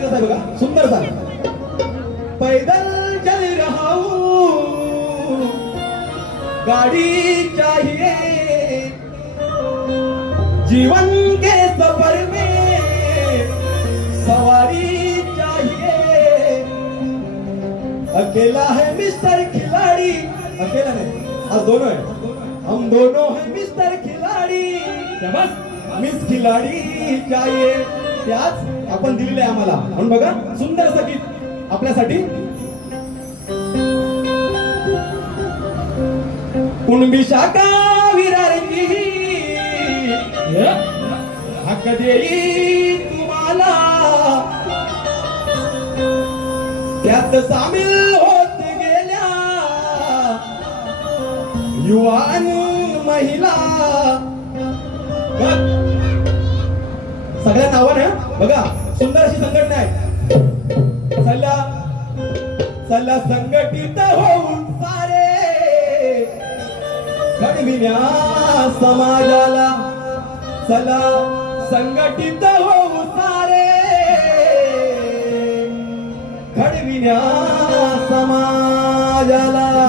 वरती कसं आहे बघा, सुंदर सांग. पैदल चल रहा हूं, गाड़ी चाहिए, जीवन के सफर में सवारी चाहिए. अकेला है मिस्टर खिलाड़ी, अकेला नहीं, आज दोनों है. हम दोनों है मिस्टर खिलाड़ी, बस मिस खिलाडी चाहिए. त्याच आपण दिलेले आहे आम्हाला. म्हणून बघा सुंदर असं गीत आपल्यासाठी. कुणबी शाखा विरारंगी हक्क देई तुम्हाला, त्यात सामील होत गेल्या युवान महिला. सगळ्या नावानं बघा सुंदर अशी संघटना आहे. चला चला संघटित होऊन सारे घडविण्या समाजाला. चला संघटित होऊन सारे घडविण्या समाजाला.